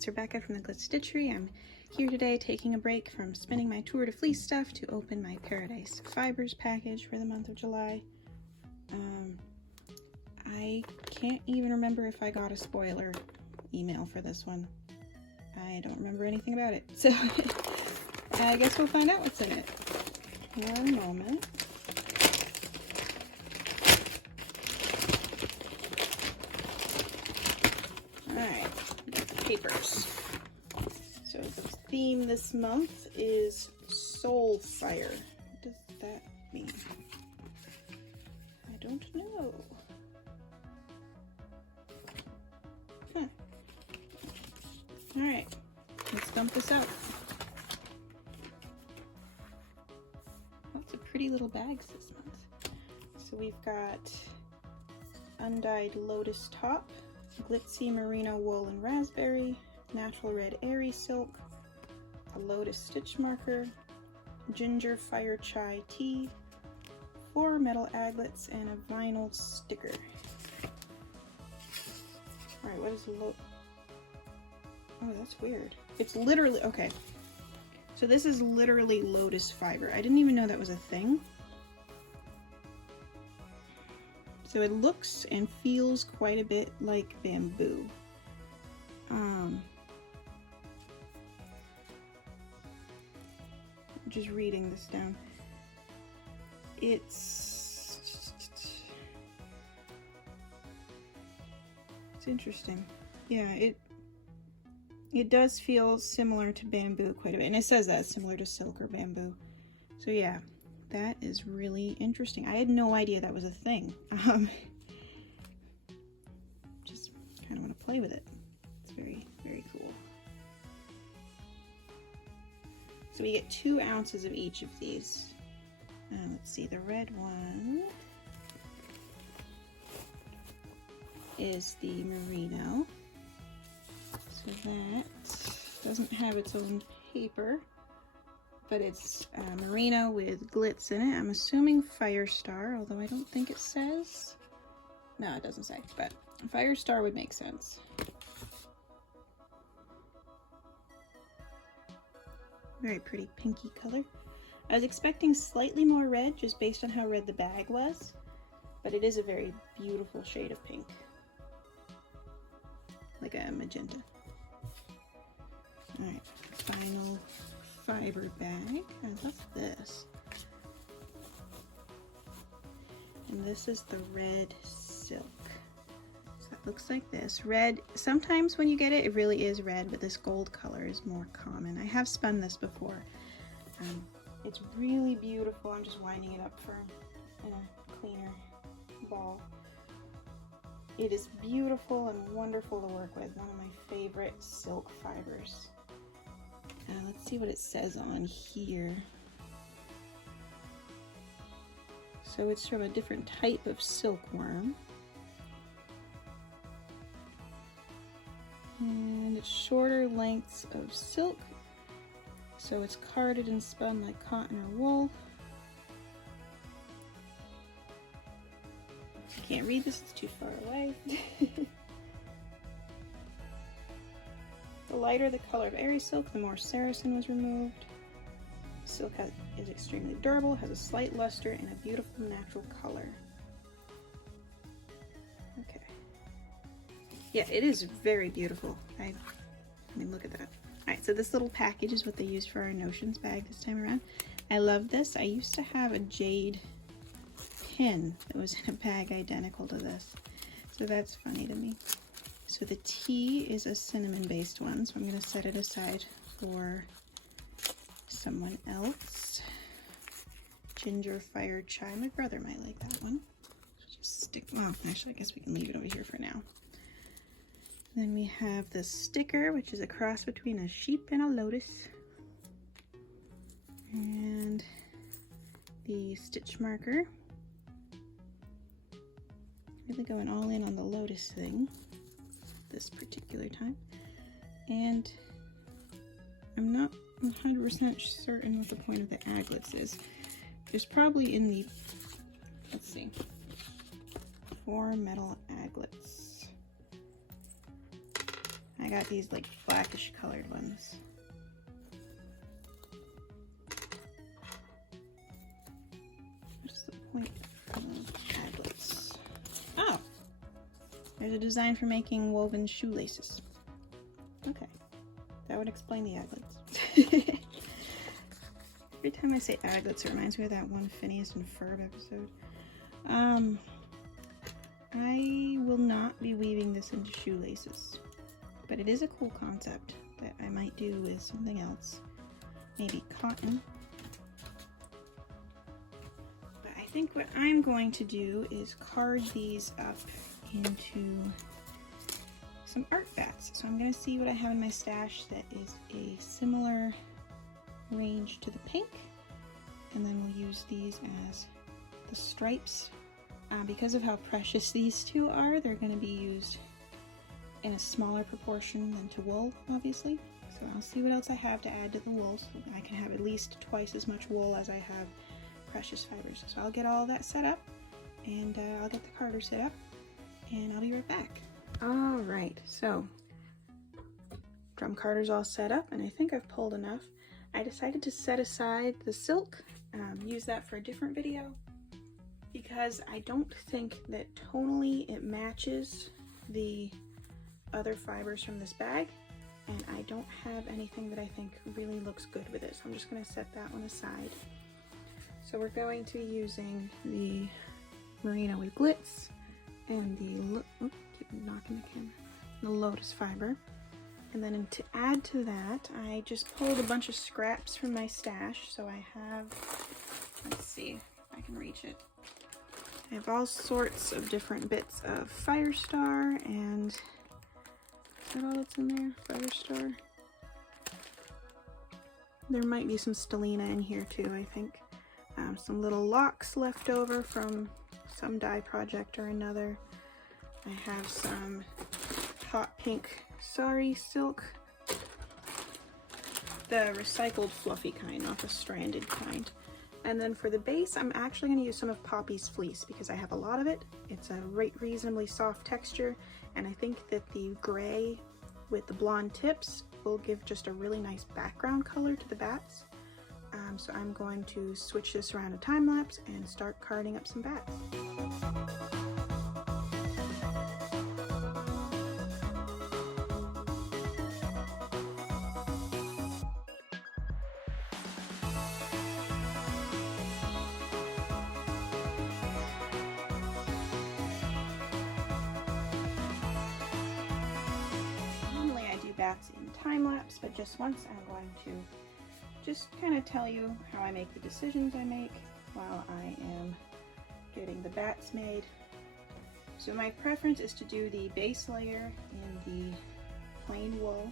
it's Rebecca from the Glit Stitchery. I'm here today taking a break from spinning my Tour de Fleece stuff to open my Paradise Fibers package for the month of July. I can't even remember if I got a spoiler email for this one. I don't remember anything about it, so I guess we'll find out what's in it. One moment. Alright, papers. So the theme this month is Soul Fire. What does that mean? I don't know. Huh. Alright, let's dump this out. Lots of pretty little bags this month. So we've got undyed Lotus top, glitzy merino wool and raspberry, natural red airy silk, a Lotus stitch marker, ginger fire chai tea, 4 metal aglets, and a vinyl sticker. Alright, what is oh, that's weird. It's literally, okay. So this is literally Lotus fiber. I didn't even know that was a thing. So it looks and feels quite a bit like bamboo. Just reading this down. It's interesting. Yeah, it does feel similar to bamboo quite a bit. And it says that, similar to silk or bamboo. So yeah. That is really interesting. I had no idea that was a thing. Just kind of want to play with it. It's very, very cool. So we get 2 ounces of each of these. Let's see, the red one is the merino. So that doesn't have its own paper, but it's merino with glitz in it. I'm assuming Firestar, although I don't think it says. No, it doesn't say, but Firestar would make sense. Very pretty pinky color. I was expecting slightly more red just based on how red the bag was, but it is a very beautiful shade of pink. Like a magenta. Alright, final fiber bag. I love this. And this is the red silk. So it looks like this. Red, sometimes when you get it, it really is red, but this gold color is more common. I have spun this before. It's really beautiful. I'm just winding it up in a cleaner ball. It is beautiful and wonderful to work with. One of my favorite silk fibers. Let's see what it says on here. So it's from a different type of silkworm. And it's shorter lengths of silk. So it's carded and spun like cotton or wool. I can't read this, it's too far away. The lighter the color of airy silk, the more Saracen was removed. Silk is extremely durable, has a slight luster, and a beautiful natural color. Okay. Yeah, it is very beautiful. I mean, look at that. Alright, so this little package is what they used for our Notions bag this time around. I love this. I used to have a jade pin that was in a bag identical to this. So that's funny to me. So the tea is a cinnamon based one, so I'm going to set it aside for someone else. Ginger fire chai. My brother might like that one. Just stick, well, actually I guess we can leave it over here for now. Then we have the sticker, which is a cross between a sheep and a lotus. And the stitch marker. Really going all in on the lotus thing this particular time. And I'm not 100% certain what the point of the aglets is. There's probably in the, let's see, 4 metal aglets. I got these like blackish colored ones. What's the point of aglets? Oh, there's a design for making woven shoelaces. Okay, that would explain the aglets. Every time I say aglets, it reminds me of that one Phineas and Ferb episode. I will not be weaving this into shoelaces, but it is a cool concept that I might do with something else. Maybe cotton. But I think what I'm going to do is card these up into some art bats. So I'm going to see what I have in my stash that is a similar range to the pink, and then we'll use these as the stripes. Because of how precious these two are, they're going to be used in a smaller proportion than to wool, obviously. So I'll see what else I have to add to the wool, so I can have at least twice as much wool as I have precious fibers. So I'll get all that set up, and I'll get the carder set up, and I'll be right back. Alright, so drum carder's all set up, and I think I've pulled enough. I decided to set aside the silk, use that for a different video, because I don't think that tonally it matches the other fibers from this bag, and I don't have anything that I think really looks good with it, so I'm just going to set that one aside. So we're going to be using the Merino Glitz and the Lotus fiber. And then to add to that, I just pulled a bunch of scraps from my stash. So I have, let's see if I can reach it. I have all sorts of different bits of Firestar, and is that all that's in there? Firestar. There might be some Stellina in here too, I think. Some little locks left over from some dye project or another. I have some hot pink sari silk, the recycled fluffy kind, not the stranded kind. And then for the base, I'm actually going to use some of Poppy's fleece because I have a lot of it. It's a reasonably soft texture, and I think that the gray with the blonde tips will give just a really nice background color to the bats. So I'm going to switch this around to time lapse and start carding up some bats. Normally I do bats in time lapse, but just once I'm going to just kind of tell you how I make the decisions I make while I am getting the bats made. So my preference is to do the base layer in the plain wool.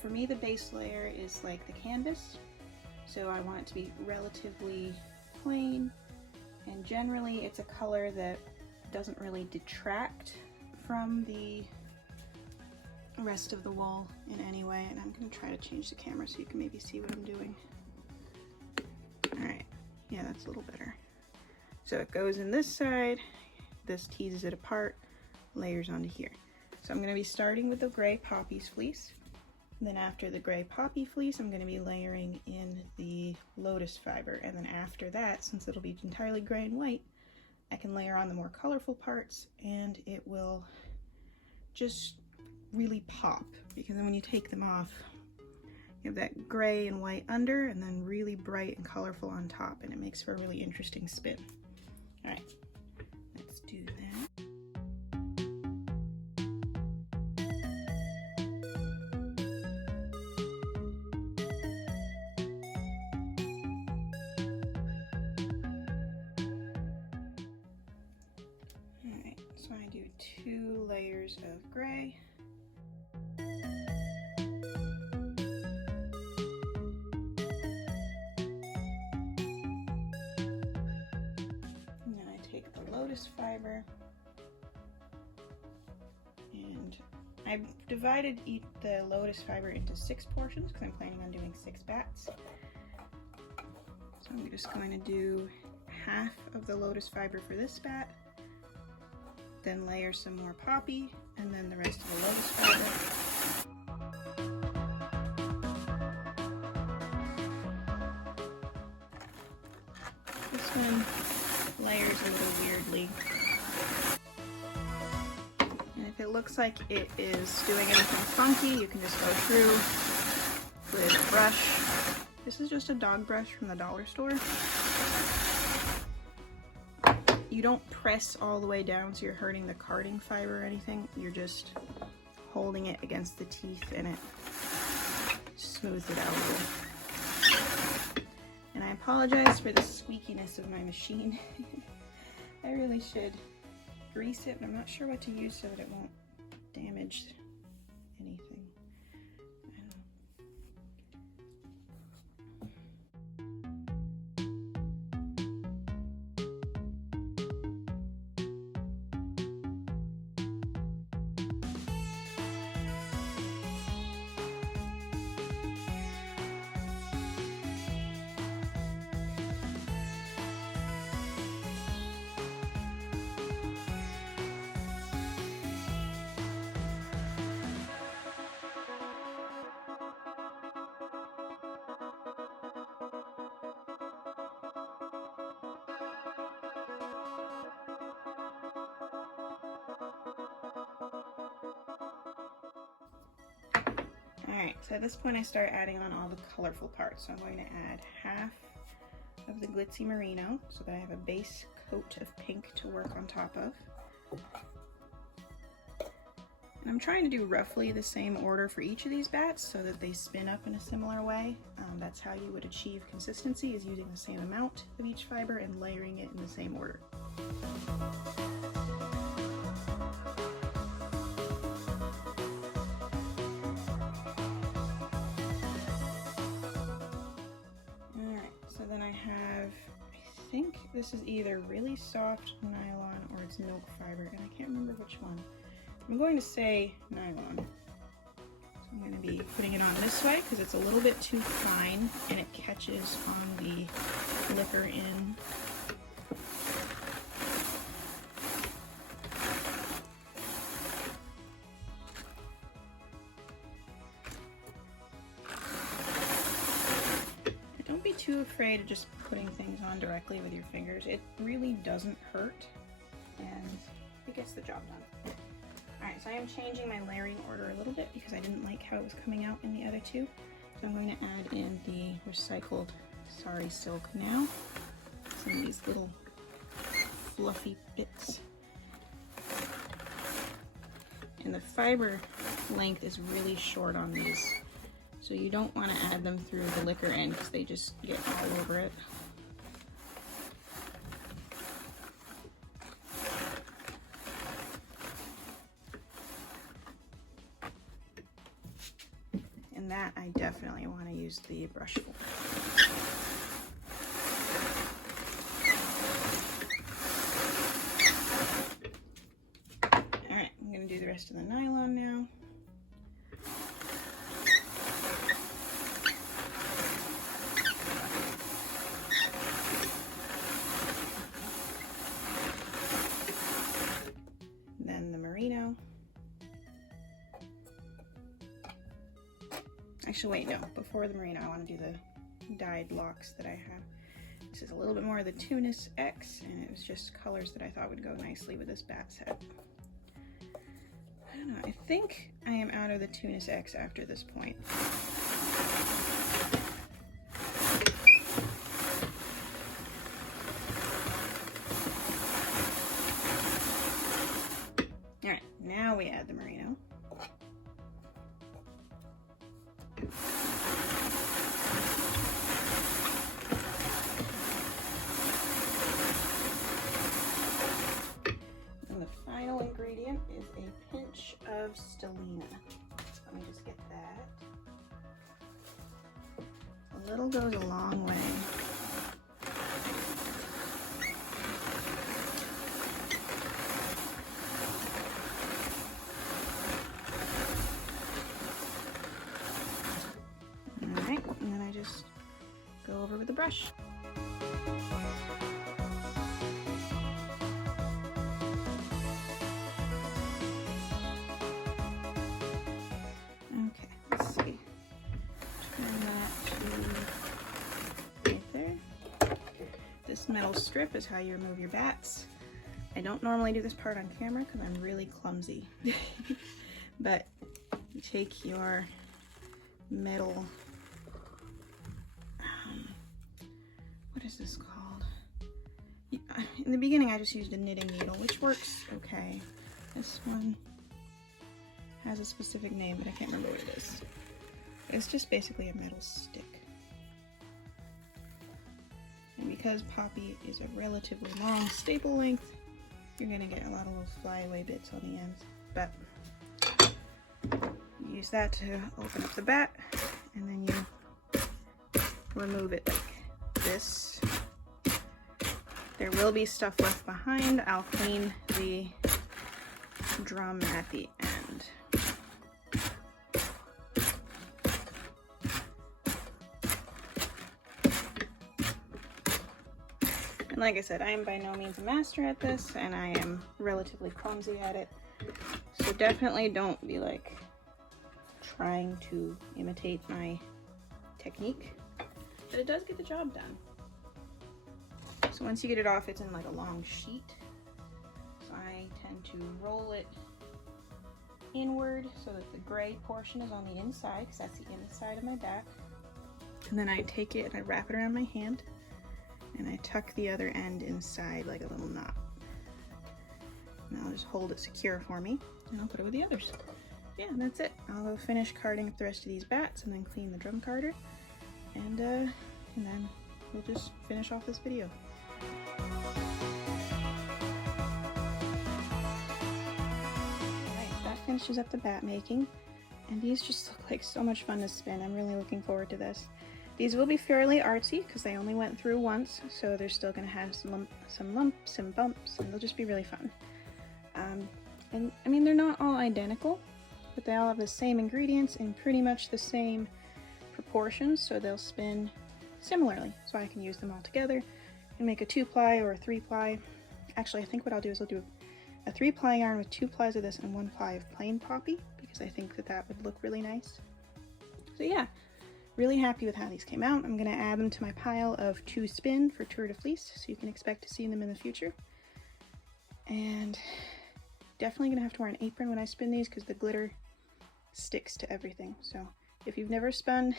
For me, the base layer is like the canvas, so I want it to be relatively plain, and generally it's a color that doesn't really detract from the rest of the wool in any way. And I'm going to try to change the camera so you can maybe see what I'm doing. Alright, yeah, that's a little better. So it goes in this side, this teases it apart, layers onto here. So I'm going to be starting with the gray Poppy's fleece. Then after the gray poppy fleece, I'm going to be layering in the Lotus fiber. And then after that, since it'll be entirely gray and white, I can layer on the more colorful parts, and it will just really pop, because then when you take them off, you have that gray and white under and then really bright and colorful on top, and it makes for a really interesting spin. All right, let's do that. All right, so I do 2 layers of gray. Lotus fiber, and I've divided the Lotus fiber into 6 portions because I'm planning on doing 6 bats. So I'm just going to do half of the Lotus fiber for this bat, then layer some more poppy, and then the rest of the Lotus fiber. This one layers a little weirdly. And if it looks like it is doing anything funky, you can just go through with a brush. This is just a dog brush from the dollar store. You don't press all the way down so you're hurting the carding fiber or anything. You're just holding it against the teeth and it smooths it out a little. And I apologize for the squeakiness of my machine. I really should grease it, but I'm not sure what to use so that it won't damage anything. Alright, so at this point I start adding on all the colorful parts. So I'm going to add half of the glitzy merino so that I have a base coat of pink to work on top of. And I'm trying to do roughly the same order for each of these bats so that they spin up in a similar way. That's how you would achieve consistency, is using the same amount of each fiber and layering it in the same order. So then I have, I think this is either really soft nylon or it's milk fiber, and I can't remember which one. I'm going to say nylon. So I'm going to be putting it on this way because it's a little bit too fine and it catches on the liquor in. Too afraid of just putting things on directly with your fingers. It really doesn't hurt and it gets the job done. Alright, so I am changing my layering order a little bit because I didn't like how it was coming out in the other two. So I'm going to add in the recycled sari silk now. Some of these little fluffy bits. And the fiber length is really short on these. So you don't want to add them through the liquor end because they just get all over it. And that I definitely want to use the brush for. Alright, I'm going to do the rest of the nylon now. Actually, wait, no. Before the merino, I want to do the dyed locks that I have. This is a little bit more of the Tunis X, and it was just colors that I thought would go nicely with this bat set. I don't know. I think I am out of the Tunis X after this point. Alright, now we add the merino. And the final ingredient is a pinch of stellina. So let me just get that. A little goes a long way. Alright, and then I just go over with the brush. This metal strip is how you remove your bats. I don't normally do this part on camera because I'm really clumsy. But you take your metal, what is this called? In the beginning I just used a knitting needle, which works okay. This one has a specific name, but I can't remember what it is. It's just basically a metal stick. And because Poppy is a relatively long staple length, you're gonna get a lot of little flyaway bits on the ends. But you use that to open up the bat, and then you remove it like this. There will be stuff left behind. I'll clean the drum at the end. And like I said, I am by no means a master at this, and I am relatively clumsy at it. So definitely don't be like trying to imitate my technique, but it does get the job done. So once you get it off, it's in like a long sheet. So I tend to roll it inward so that the gray portion is on the inside, because that's the inside of my back. And then I take it and I wrap it around my hand, and I tuck the other end inside like a little knot. And I'll just hold it secure for me, and I'll put it with the others. Yeah, and that's it. I'll go finish carding up the rest of these bats and then clean the drum carder, and then we'll just finish off this video. Alright, that finishes up the bat making, and these just look like so much fun to spin. I'm really looking forward to this. These will be fairly artsy because they only went through once, so they're still going to have some lumps and bumps, and they'll just be really fun. And I mean, they're not all identical, but they all have the same ingredients in pretty much the same proportions, so they'll spin similarly. So I can use them all together and make a 2-ply or a 3-ply. Actually, I think what I'll do is I'll do a 3-ply yarn with 2 plies of this and 1 ply of plain poppy, because I think that that would look really nice. So yeah, really happy with how these came out. I'm going to add them to my pile of 2 spin for Tour de Fleece, so you can expect to see them in the future. And definitely going to have to wear an apron when I spin these because the glitter sticks to everything. So if you've never spun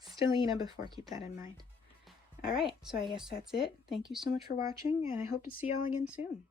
Stellina before, keep that in mind. Alright, so I guess that's it. Thank you so much for watching, and I hope to see y'all again soon.